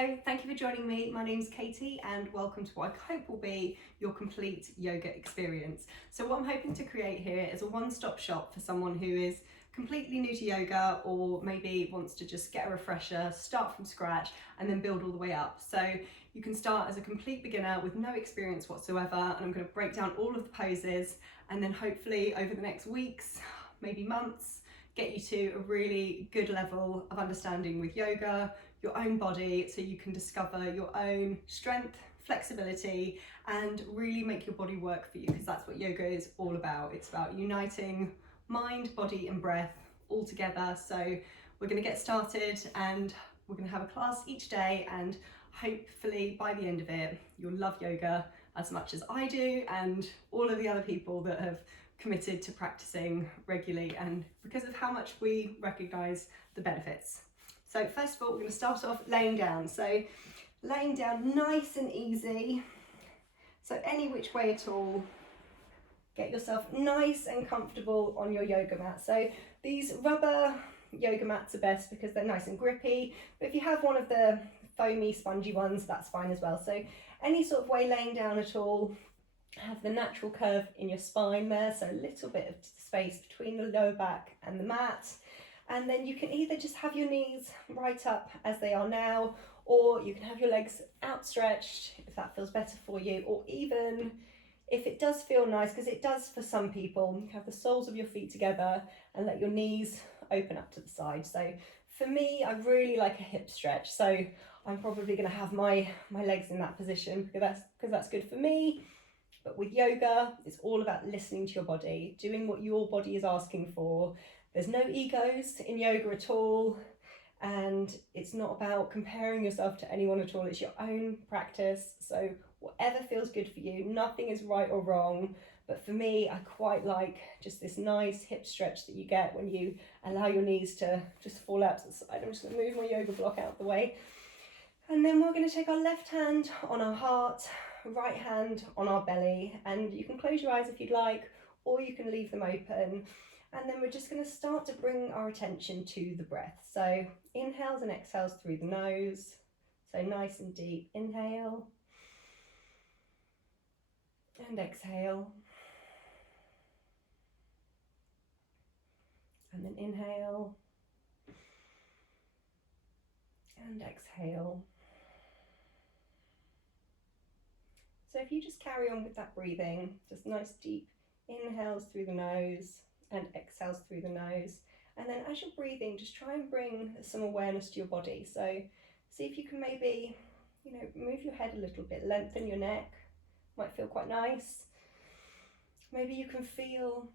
Hello, thank you for joining me. My name's Katie and welcome to what I hope will be your complete yoga experience. So what I'm hoping to create here is a one-stop shop for someone who is completely new to yoga or maybe wants to just get a refresher, start from scratch and then build all the way up. So you can start as a complete beginner with no experience whatsoever, and I'm going to break down all of the poses and then hopefully over the next weeks, maybe months, get you to a really good level of understanding with yoga, your own body, so you can discover your own strength, flexibility, and really make your body work for you, because that's what yoga is all about. It's about uniting mind, body and breath all together. So we're going to get started and we're going to have a class each day, and hopefully by the end of it you'll love yoga as much as I do and all of the other people that have committed to practicing regularly, and because of how much we recognise the benefits. So first of all, we're going to start off laying down. So laying down nice and easy. So any which way at all. Get yourself nice and comfortable on your yoga mat. So these rubber yoga mats are best because they're nice and grippy. But if you have one of the foamy, spongy ones, that's fine as well. So any sort of way laying down at all. Have the natural curve in your spine there. So a little bit of space between the lower back and the mat. And then you can either just have your knees right up as they are now, or you can have your legs outstretched if that feels better for you, or even if it does feel nice, because it does for some people, have the soles of your feet together and let your knees open up to the side. So for me, I really like a hip stretch. So I'm probably going to have my legs in that position because that's good for me. But with yoga, it's all about listening to your body, doing what your body is asking for. There's no egos in yoga at all, and it's not about comparing yourself to anyone at all. It's your own practice, so whatever feels good for you, nothing is right or wrong. But for me, I quite like just this nice hip stretch that you get when you allow your knees to just fall out to the side. I'm just going to move my yoga block out of the way. And then we're going to take our left hand on our heart, right hand on our belly, and you can close your eyes if you'd like, or you can leave them open. And then we're just going to start to bring our attention to the breath. So inhales and exhales through the nose. So nice and deep. Inhale. And exhale. And then inhale. And exhale. So if you just carry on with that breathing, just nice deep inhales through the nose and exhales through the nose. And then as you're breathing, just try and bring some awareness to your body. So see if you can maybe, move your head a little bit, lengthen your neck, might feel quite nice. Maybe you can feel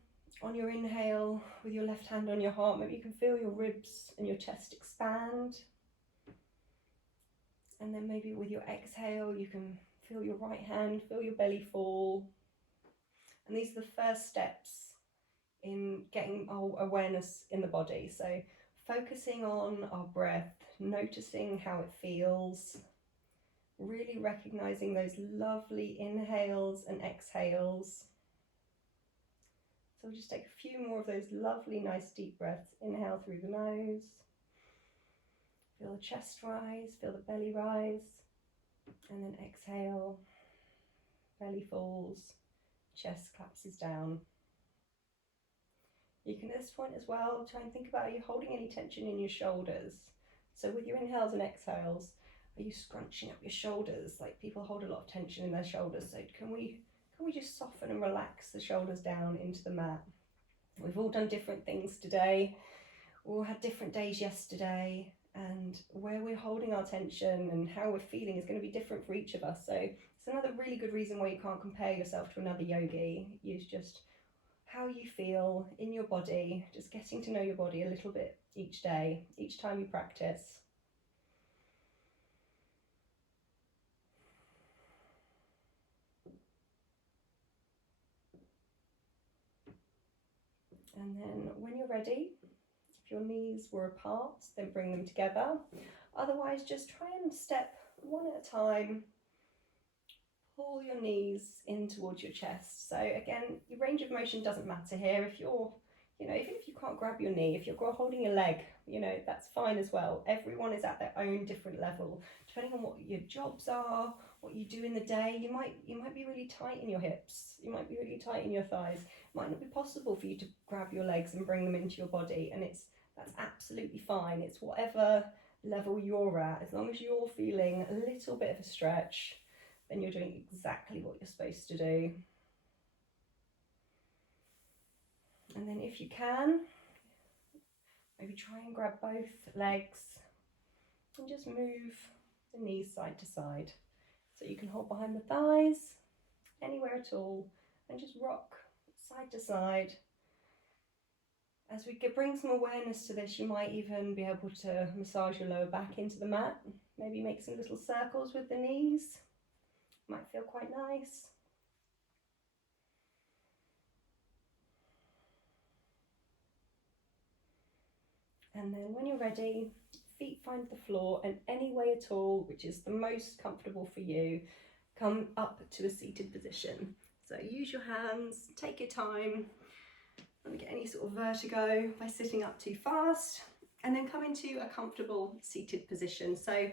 on your inhale with your left hand on your heart, maybe you can feel your ribs and your chest expand. And then maybe with your exhale, you can feel your right hand, feel your belly fall. And these are the first steps in getting our awareness in the body. So focusing on our breath, noticing how it feels, really recognizing those lovely inhales and exhales. So we'll just take a few more of those lovely, nice deep breaths. Inhale through the nose. Feel the chest rise, feel the belly rise. And then exhale, belly falls, chest collapses down. You can at this point as well try and think about, are you holding any tension in your shoulders? So with your inhales and exhales, are you scrunching up your shoulders? Like people hold a lot of tension in their shoulders. So can we just soften and relax the shoulders down into the mat? We've all done different things today. We all had different days yesterday, and where we're holding our tension and how we're feeling is going to be different for each of us. So it's another really good reason why you can't compare yourself to another yogi. Use just how you feel in your body, just getting to know your body a little bit each day, each time you practice. And then when you're ready, if your knees were apart, then bring them together. Otherwise, just try and step one at a time. Pull your knees in towards your chest. So again, your range of motion doesn't matter here. If you're, even if you can't grab your knee, if you're holding your leg you know, that's fine as well. Everyone is at their own different level, depending on what your jobs are, what you do in the day. You might be really tight in your hips, you might be really tight in your thighs. It might not be possible for you to grab your legs and bring them into your body, and that's absolutely fine. It's whatever level you're at. As long as you're feeling a little bit of a stretch, then you're doing exactly what you're supposed to do. And then if you can, maybe try and grab both legs and just move the knees side to side. So you can hold behind the thighs, anywhere at all, and just rock side to side. As we bring some awareness to this, you might even be able to massage your lower back into the mat. Maybe make some little circles with the knees. Might feel quite nice. And then when you're ready, feet find the floor, and any way at all, which is the most comfortable for you, come up to a seated position. So use your hands, take your time, don't get any sort of vertigo by sitting up too fast, and then come into a comfortable seated position. So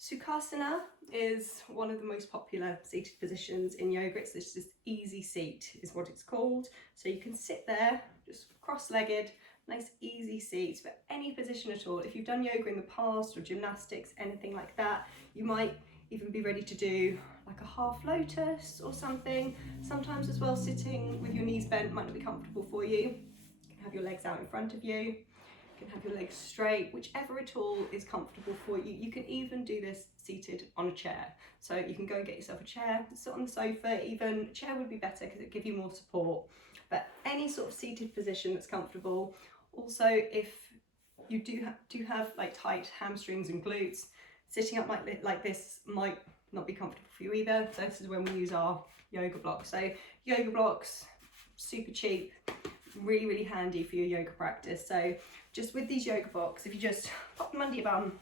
Sukhasana is one of the most popular seated positions in yoga. It's this easy seat is what it's called. So you can sit there, just cross-legged, nice easy seat for any position at all. If you've done yoga in the past or gymnastics, anything like that, you might even be ready to do like a half lotus or something. Sometimes as well, sitting with your knees bent might not be comfortable for you. You can have your legs out in front of you. You can have your legs straight, whichever at all is comfortable for you. You can even do this seated on a chair. So you can go and get yourself a chair, sit on the sofa. Even a chair would be better because it gives you more support. But any sort of seated position that's comfortable. Also, if you do have like tight hamstrings and glutes, sitting up like this might not be comfortable for you either. So this is when we use our yoga blocks. So yoga blocks, super cheap, really, really handy for your yoga practice. So just with these yoga blocks, if you just pop them under your bum,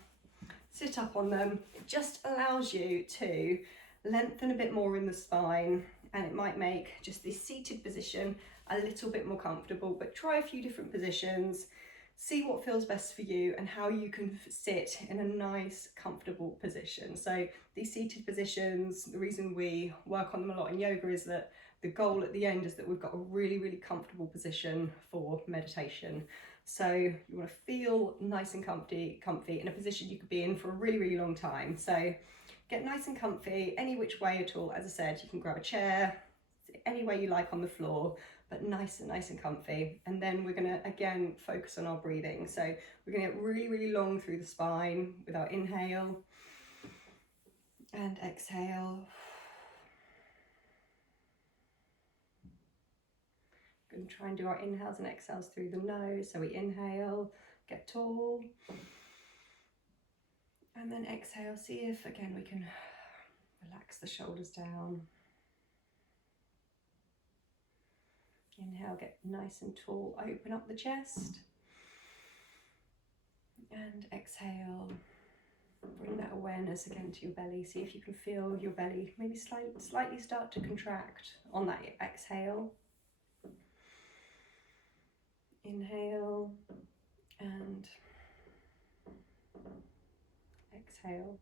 sit up on them, it just allows you to lengthen a bit more in the spine, and it might make just this seated position a little bit more comfortable. But try a few different positions, see what feels best for you and how you can sit in a nice, comfortable position. So these seated positions, the reason we work on them a lot in yoga is that the goal at the end is that we've got a really, really comfortable position for meditation. So you want to feel nice and comfy in a position you could be in for a really, really long time. So get nice and comfy any which way at all. As I said, you can grab a chair, sit any way you like on the floor, but nice and comfy. And then we're gonna, again, focus on our breathing. So we're gonna get really, really long through the spine with our inhale and exhale. Going to try and do our inhales and exhales through the nose. So we inhale, get tall, and then exhale. See if again we can relax the shoulders down. Inhale, get nice and tall, open up the chest, and exhale, bring that awareness again to your belly. See if you can feel your belly maybe slightly start to contract on that exhale. Inhale and exhale.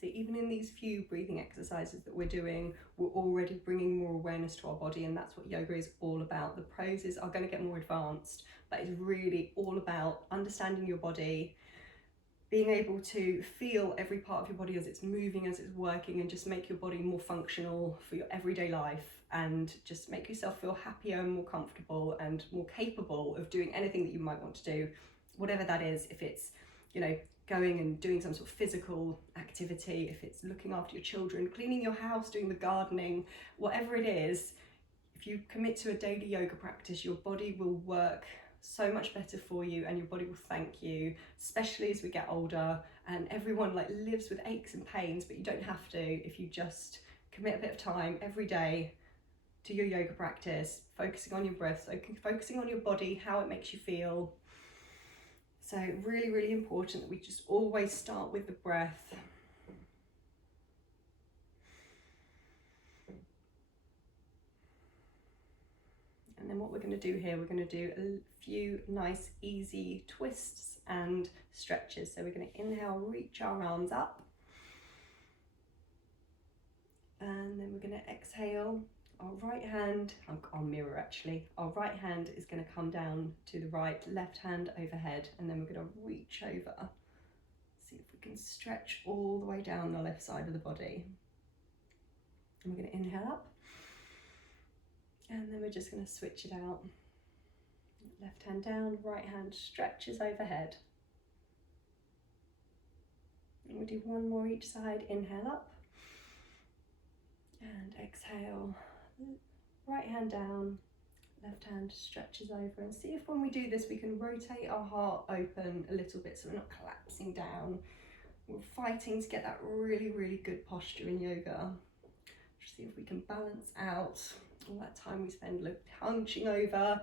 So even in these few breathing exercises that we're doing, we're already bringing more awareness to our body, and that's what yoga is all about. The poses are going to get more advanced, but it's really all about understanding your body, being able to feel every part of your body as it's moving, as it's working, and just make your body more functional for your everyday life, and just make yourself feel happier and more comfortable and more capable of doing anything that you might want to do, whatever that is. If it's, you know, going and doing some sort of physical activity, if it's looking after your children, cleaning your house, doing the gardening, whatever it is, if you commit to a daily yoga practice, your body will work so much better for you, and your body will thank you, especially as we get older and everyone like lives with aches and pains. But you don't have to if you just commit a bit of time every day to your yoga practice, focusing on your breath, so focusing on your body, how it makes you feel. So really, really important that we just always start with the breath. And And then what we're going to do here, we're going to do a few nice easy twists and stretches. So we're going to inhale, reach our arms up, and then we're going to exhale. Our right hand, I'll mirror actually, our right hand is going to come down to the right, left hand overhead, and then we're going to reach over. See if we can stretch all the way down the left side of the body. And we're going to inhale up, and then we're just going to switch it out. Left hand down, right hand stretches overhead. And we'll do one more each side. Inhale up, and exhale. Right hand down, left hand stretches over, and see if when we do this we can rotate our heart open a little bit so we're not collapsing down. We're fighting to get that really, really good posture in yoga. Just see if we can balance out all that time we spend hunching over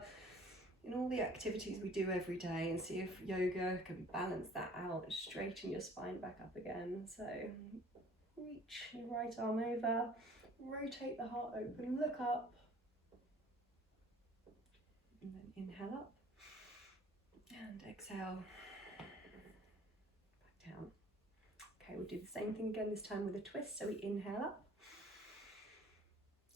in all the activities we do every day, and see if yoga can balance that out and straighten your spine back up again. So reach your right arm over, rotate the heart open, look up, and then inhale up and exhale back down. Okay, we'll do the same thing again, this time with a twist. So we inhale up,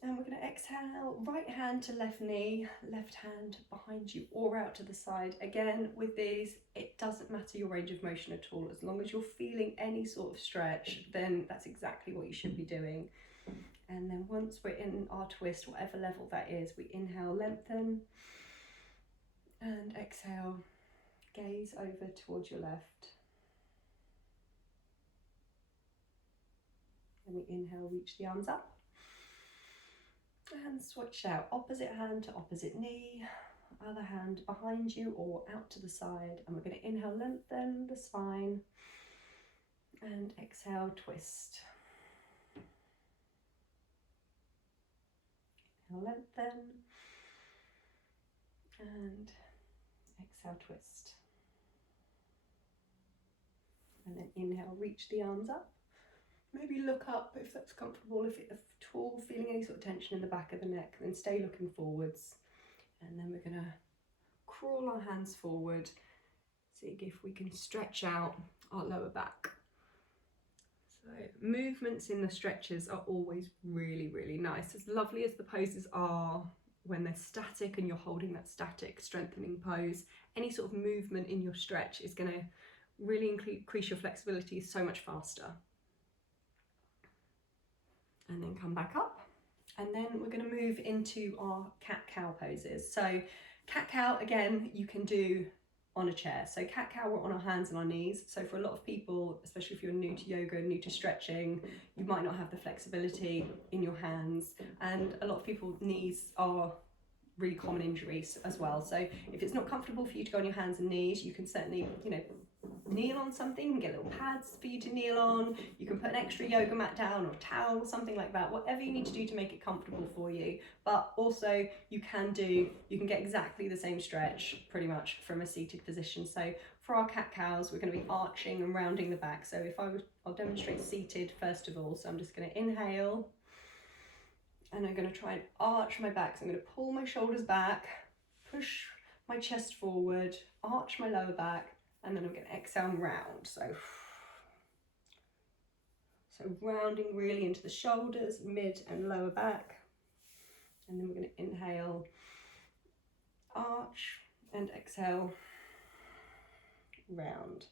and we're going to exhale, right hand to left knee, left hand behind you or out to the side. Again, with these, it doesn't matter your range of motion at all. As long as you're feeling any sort of stretch, then that's exactly what you should be doing. And then once we're in our twist, whatever level that is, we inhale, lengthen, and exhale, gaze over towards your left. And we inhale, reach the arms up, and switch out, opposite hand to opposite knee, other hand behind you or out to the side. And we're going to inhale, lengthen the spine, and exhale, twist. Inhale, lengthen, and exhale, twist. And then inhale, reach the arms up. Maybe look up if that's comfortable. If at all feeling any sort of tension in the back of the neck, then stay looking forwards. And then we're going to crawl our hands forward, see if we can stretch out our lower back. So movements in the stretches are always really, really nice. As lovely as the poses are when they're static and you're holding that static strengthening pose, any sort of movement in your stretch is going to really increase your flexibility so much faster. And then come back up, and then we're going to move into our cat-cow poses. So cat-cow, again, you can do on a chair. So cat-cow, we're on our hands and our knees. So for a lot of people, especially if you're new to yoga, new to stretching, you might not have the flexibility in your hands, and a lot of people's knees are really common injuries as well. So if it's not comfortable for you to go on your hands and knees, you can certainly, kneel on something. You can get little pads for you to kneel on. You can put an extra yoga mat down or a towel, something like that, whatever you need to do to make it comfortable for you. But also you can get exactly the same stretch pretty much from a seated position. So for our cat-cows, we're going to be arching and rounding the back. So I'll demonstrate seated first of all. So I'm just going to inhale, and I'm going to try and arch my back. So I'm going to pull my shoulders back, push my chest forward, arch my lower back, and then I'm going to exhale and round. So rounding really into the shoulders, mid and lower back. And then we're going to inhale, arch, and exhale, round.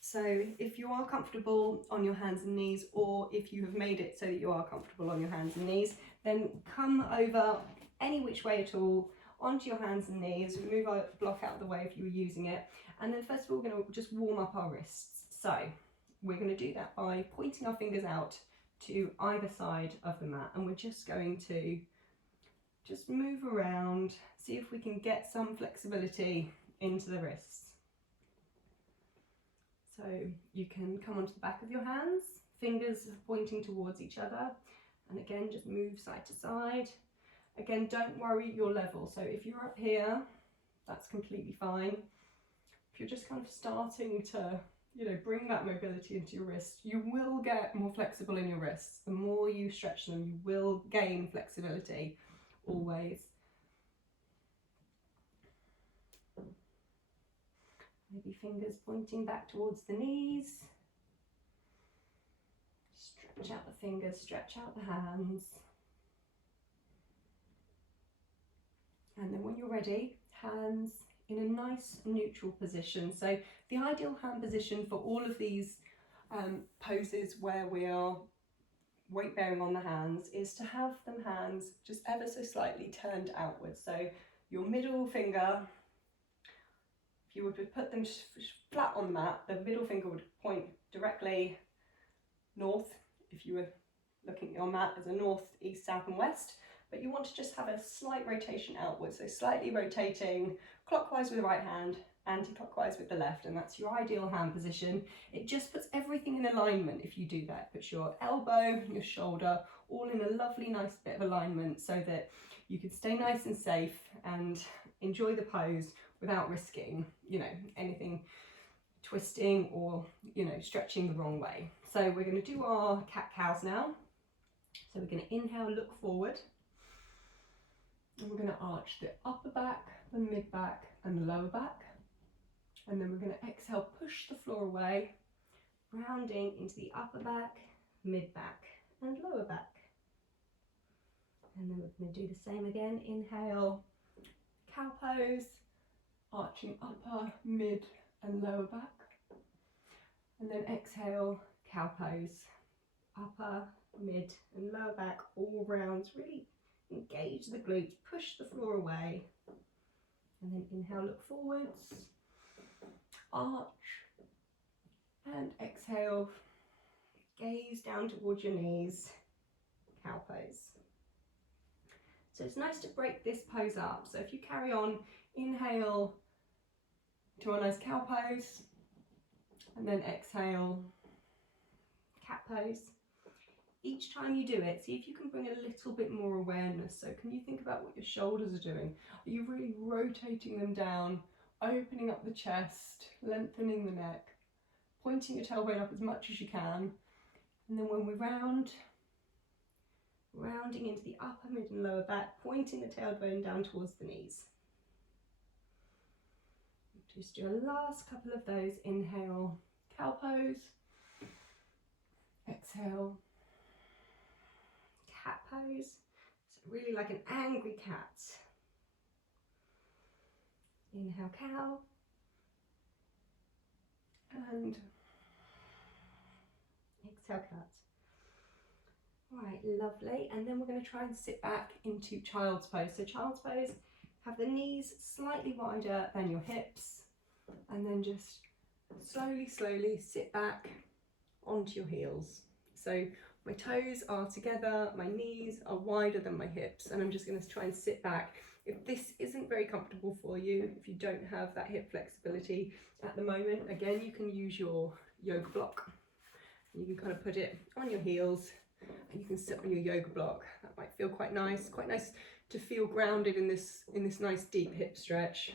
So if you are comfortable on your hands and knees, or if you have made it so that you are comfortable on your hands and knees, then come over any which way at all onto your hands and knees. Move our block out of the way if you were using it. And then first of all, we're going to just warm up our wrists. So we're going to do that by pointing our fingers out to either side of the mat, and we're just going to just move around, see if we can get some flexibility into the wrists. So you can come onto the back of your hands, fingers pointing towards each other, and again just move side to side. Again, don't worry your level. So if you're up here, that's completely fine. If you're just kind of starting to, bring that mobility into your wrists, you will get more flexible in your wrists. The more you stretch them, you will gain flexibility, always. Maybe fingers pointing back towards the knees. Stretch out the fingers, stretch out the hands. And then when you're ready, hands in a nice neutral position. So the ideal hand position for all of these poses where we are weight bearing on the hands is to have them hands just ever so slightly turned outwards. So your middle finger, if you were to put them flat on the mat, the middle finger would point directly north. If you were looking at your mat as a north, east, south and west, but you want to just have a slight rotation outwards, so slightly rotating clockwise with the right hand, anti-clockwise with the left, and that's your ideal hand position. It just puts everything in alignment if you do that. It puts your elbow, your shoulder, all in a lovely nice bit of alignment so that you can stay nice and safe and enjoy the pose without risking, you know, anything twisting or, you know, stretching the wrong way. So we're going to do our cat-cows now. So we're going to inhale, look forward. And we're going to arch the upper back, the mid back and the lower back. And then we're going to exhale, push the floor away, rounding into the upper back, mid back and lower back. And then we're going to do the same again. Inhale, cow pose, arching upper, mid and lower back. And then exhale, cow pose, upper, mid and lower back, all rounds. Really engage the glutes, push the floor away. And then inhale, look forwards, arch, and exhale, gaze down towards your knees, cow pose. So it's nice to break this pose up. So if you carry on, inhale to a nice cow pose, and then exhale, cat pose. Each time you do it, see if you can bring a little bit more awareness. So can you think about what your shoulders are doing? Are you really rotating them down, opening up the chest, lengthening the neck, pointing your tailbone up as much as you can? And then when we round, rounding into the upper, mid and lower back, pointing the tailbone down towards the knees. Just do a last couple of those. Inhale, cow pose. Exhale, cat pose. So really like an angry cat. Inhale, cow. And exhale, cat. Right, lovely. And then we're going to try and sit back into child's pose. So child's pose, have the knees slightly wider than your hips, and then just slowly sit back onto your heels. So my toes are together, my knees are wider than my hips, and I'm just going to try and sit back. If this isn't very comfortable for you, if you don't have that hip flexibility at the moment, again, you can use your yoga block. You can kind of put it on your heels and you can sit on your yoga block. That might feel quite nice to feel grounded in this nice deep hip stretch.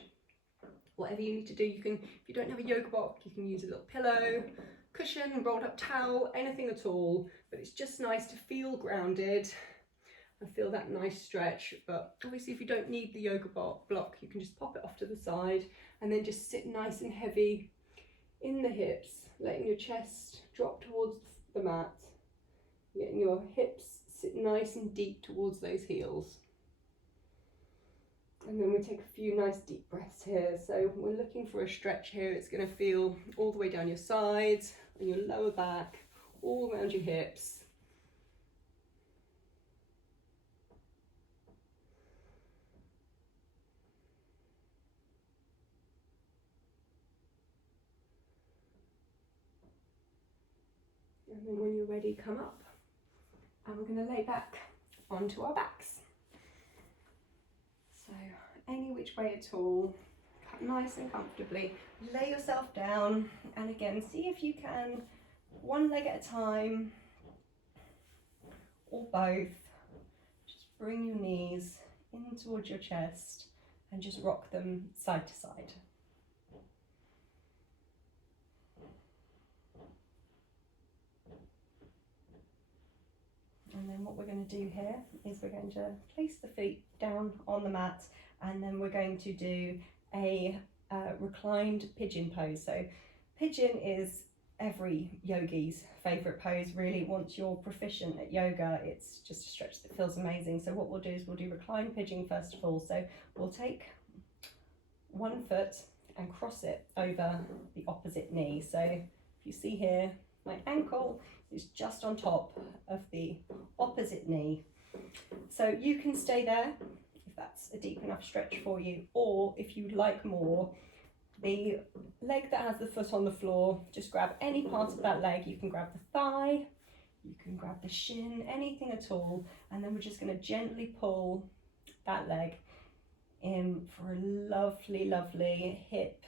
Whatever you need to do, you can, if you don't have a yoga block, you can use a little pillow, cushion, rolled up towel, anything at all, but it's just nice to feel grounded and feel that nice stretch. But obviously if you don't need the yoga block, you can just pop it off to the side and then just sit nice and heavy in the hips, letting your chest drop towards the mat, getting your hips sit nice and deep towards those heels. And then we take a few nice deep breaths here. So we're looking for a stretch here. It's going to feel all the way down your sides and your lower back, all around your hips. And then when you're ready, come up. And we're going to lay back onto our backs. So any which way at all, nice and comfortably, lay yourself down, and again, see if you can, one leg at a time, or both, just bring your knees in towards your chest and just rock them side to side. And then what we're going to do here is we're going to place the feet down on the mat, and then we're going to do a reclined pigeon pose. So pigeon is every yogi's favourite pose really. Once you're proficient at yoga, it's just a stretch that feels amazing. So what we'll do is we'll do reclined pigeon first of all. So we'll take one foot and cross it over the opposite knee. So if you see here, my ankle is just on top of the opposite knee. So you can stay there if that's a deep enough stretch for you, or if you'd like more, the leg that has the foot on the floor, just grab any part of that leg. You can grab the thigh, you can grab the shin, anything at all, and then we're just going to gently pull that leg in for a lovely, lovely hip,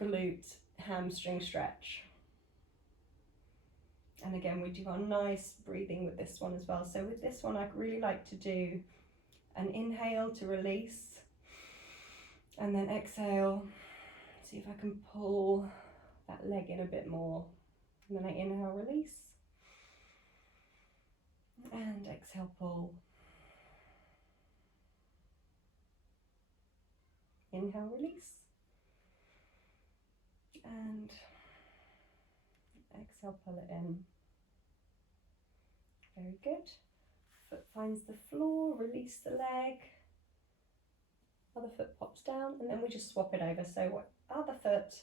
glute, hamstring stretch. And again, we do our nice breathing with this one as well. So with this one, I really like to do an inhale to release, and then exhale. See if I can pull that leg in a bit more. And then I inhale, release, and exhale, pull. Inhale, release, and exhale, pull it in. Very good. Foot finds the floor, release the leg. Other foot pops down, and then we just swap it over. So other foot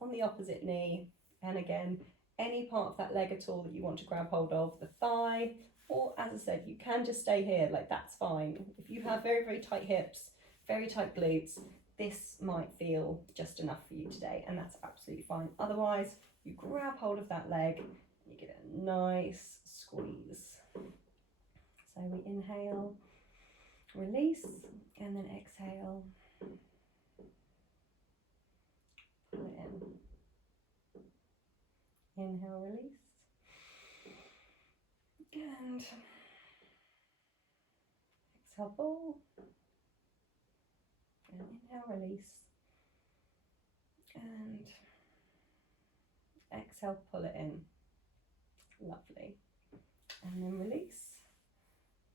on the opposite knee, and again, any part of that leg at all that you want to grab hold of, the thigh, or as I said, you can just stay here, like that's fine. If you have very, very tight hips, very tight glutes, this might feel just enough for you today, and that's absolutely fine. Otherwise, you grab hold of that leg, and you get a nice squeeze. So we inhale, release, and then exhale, pull it in. Inhale, release, and exhale, pull, and inhale, release, and exhale, pull it in. Lovely. And then release.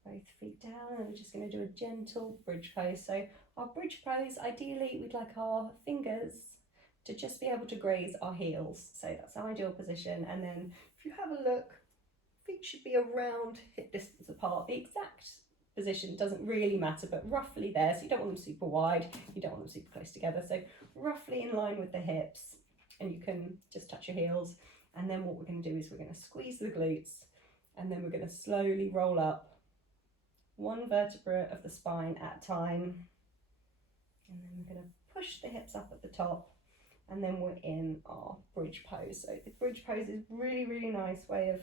Both feet down, and we're just going to do a gentle bridge pose. So our bridge pose, ideally we'd like our fingers to just be able to graze our heels. So that's our ideal position. And then if you have a look, feet should be around hip distance apart. The exact position doesn't really matter, but roughly there. So you don't want them super wide, you don't want them super close together. So roughly in line with the hips, and you can just touch your heels. And then what we're going to do is we're going to squeeze the glutes, and then we're going to slowly roll up one vertebra of the spine at a time, and then we're going to push the hips up at the top, and then we're in our bridge pose. So the bridge pose is really, really nice way of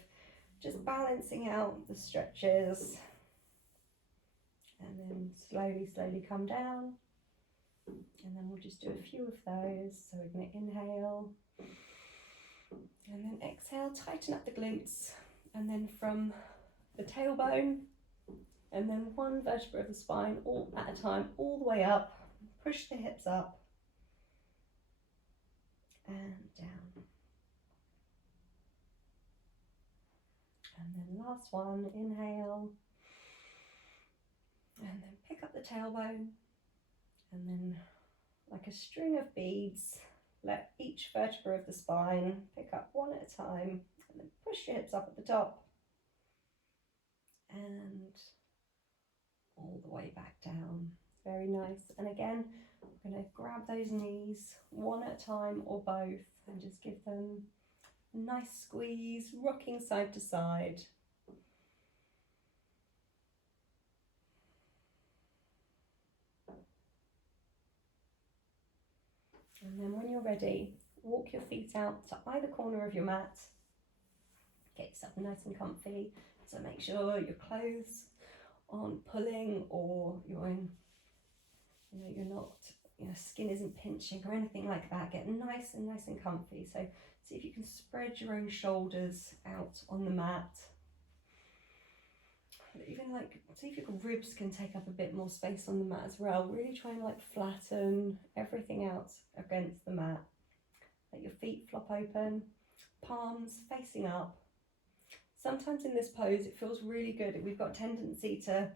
just balancing out the stretches, and then slowly come down, and then we'll just do a few of those. So we're going to inhale, and then exhale, tighten up the glutes, and then from the tailbone, and then one vertebra of the spine all at a time, all the way up, push the hips up and down. And then last one, inhale, and then pick up the tailbone, and then like a string of beads, let each vertebra of the spine pick up one at a time, and then push your hips up at the top, and all the way back down. Very nice. And again, we're going to grab those knees one at a time or both, and just give them a nice squeeze, rocking side to side. And then when you're ready, walk your feet out to either corner of your mat. Get yourself nice and comfy. So make sure your clothes aren't pulling, or you're in, you're not, skin isn't pinching or anything like that. Get nice and comfy. So see if you can spread your own shoulders out on the mat. Even see if your ribs can take up a bit more space on the mat as well. Really try and flatten everything out against the mat. Let your feet flop open, palms facing up. Sometimes in this pose it feels really good. We've got a tendency to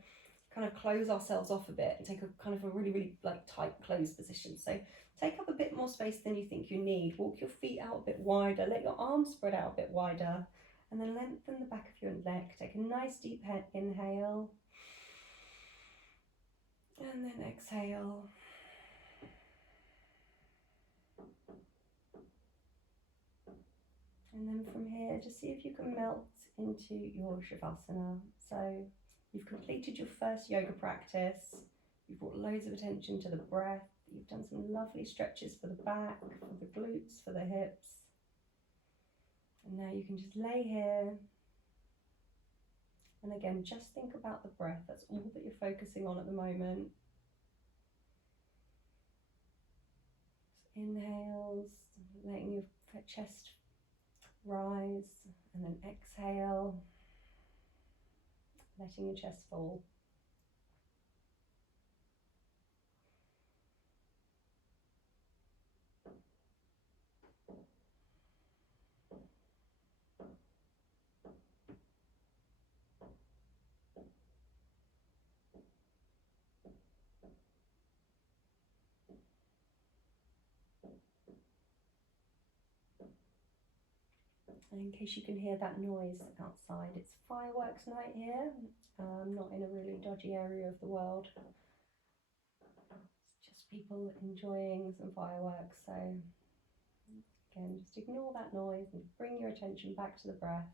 kind of close ourselves off a bit and take a kind of a really, really like tight closed position. So take up a bit more space than you think you need. Walk your feet out a bit wider, let your arms spread out a bit wider, and then lengthen the back of your neck. Take a nice deep inhale, and then exhale. And then from here, just see if you can melt into your Shavasana. So you've completed your first yoga practice. You've brought loads of attention to the breath. You've done some lovely stretches for the back, for the glutes, for the hips. And now you can just lay here. And again, just think about the breath. That's all that you're focusing on at the moment. Just inhales, letting your chest rise, and then exhale, letting your chest fall. And in case you can hear that noise outside, it's fireworks night here. Not in a really dodgy area of the world. It's just people enjoying some fireworks. So again, just ignore that noise and bring your attention back to the breath.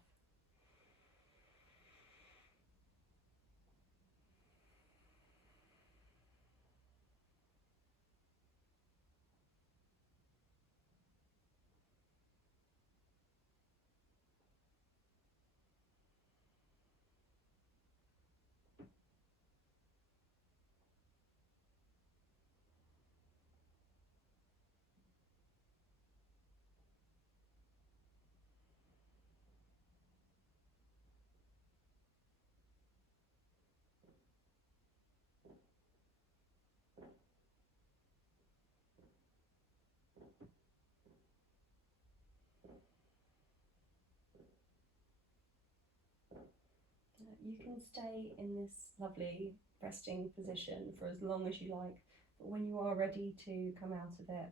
You can stay in this lovely resting position for as long as you like, but when you are ready to come out of it,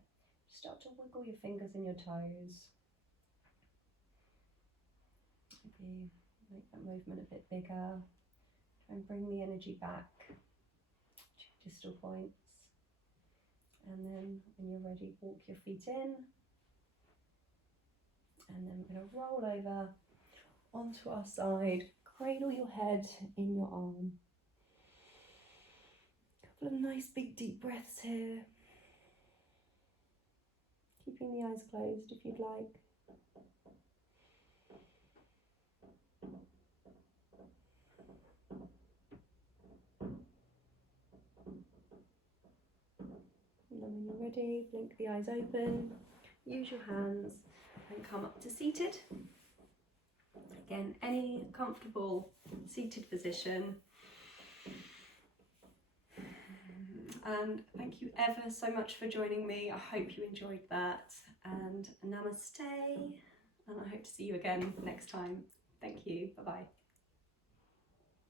start to wiggle your fingers and your toes. Maybe make that movement a bit bigger. Try and bring the energy back to distal points. And then when you're ready, walk your feet in. And then we're going to roll over onto our side. Cradle your head in your arm. A couple of nice big deep breaths here. Keeping the eyes closed if you'd like. And then when you're ready, blink the eyes open, use your hands and come up to seated. Again, any comfortable seated position. And thank you ever so much for joining me. I hope you enjoyed that. And namaste. And I hope to see you again next time. Thank you. Bye-bye.